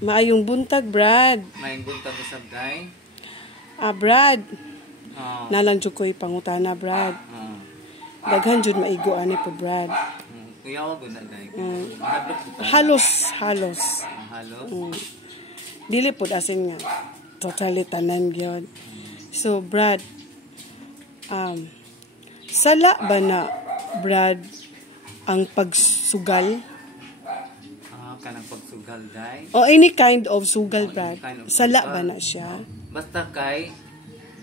Maayong buntag, Brad. Maayong buntag usab day. Brad. Nalang jud ko'y pangutana, Brad. Daghan jud maigo ani po, Brad. Kuya wag na day. Halos. Halos. Dili pud asin nga totally tanan gyud. So, Brad, sala ba na, Brad, ang pagsugal? Kanang pagsugal day. O any kind of sugal, Brad. Sala ba na siya? Basta kay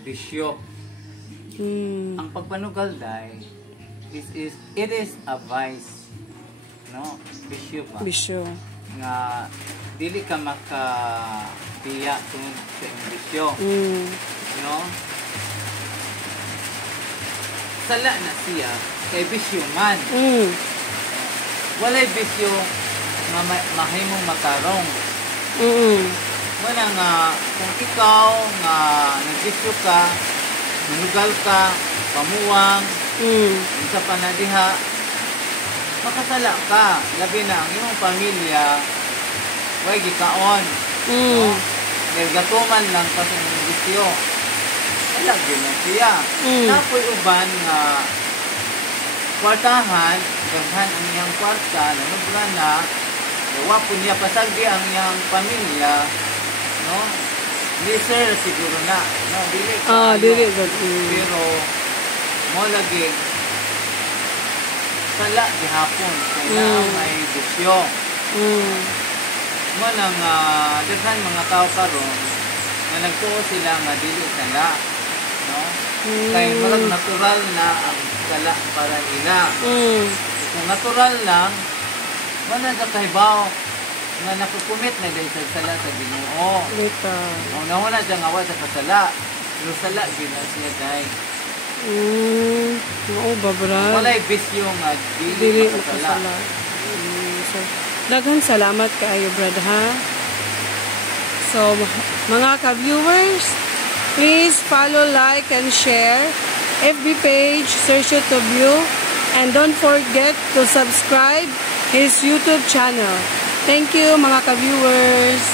bisyo. Ang pagpanugal day, it is a vice. No? Bisyo ba? Bisyo. Nga dili ka makapiya tungod sa imong bisyo. No? Sala na siya kay bisyo man. Walay bisyo nga mahimong matarong. Wala nga, kung ikaw nga nagbisyo ka, manugal ka, pamuwang, sa panadiha, makasala ka. Labi na, ang iyong pamilya, way gikaon. Dahil gatuman lang pa sa inyong bisyo. Wala, na siya. Napoy uban nga, kwartahan, gaghan ang iyang kwarta, nanubra na, wapon niya pasagdi ang iyang pamilya, no? Liser siguro na, no? Dili ka, pero mo lagi sala gihapon kung na may bisyo. Mo nang daghan mga tao karon nga nagtuo sila nga dili sala, no? Kay marag natural na ang sala para nila. Kung natural lang, wala sa kahibaw nga nakukumit na dahil sa sala sa Ginoo. Una-una siya nga sa kasala. Pero sala, gina siya dahil. Oo ba, Brad? Wala'y bisyo nga dili makasala. So, daghan salamat kaayo, Brad, ha? So, mga ka-viewers, please follow, like, and share FB page, Sergio Tobio, and don't forget to subscribe his YouTube channel. Thank you, mga ka-viewers.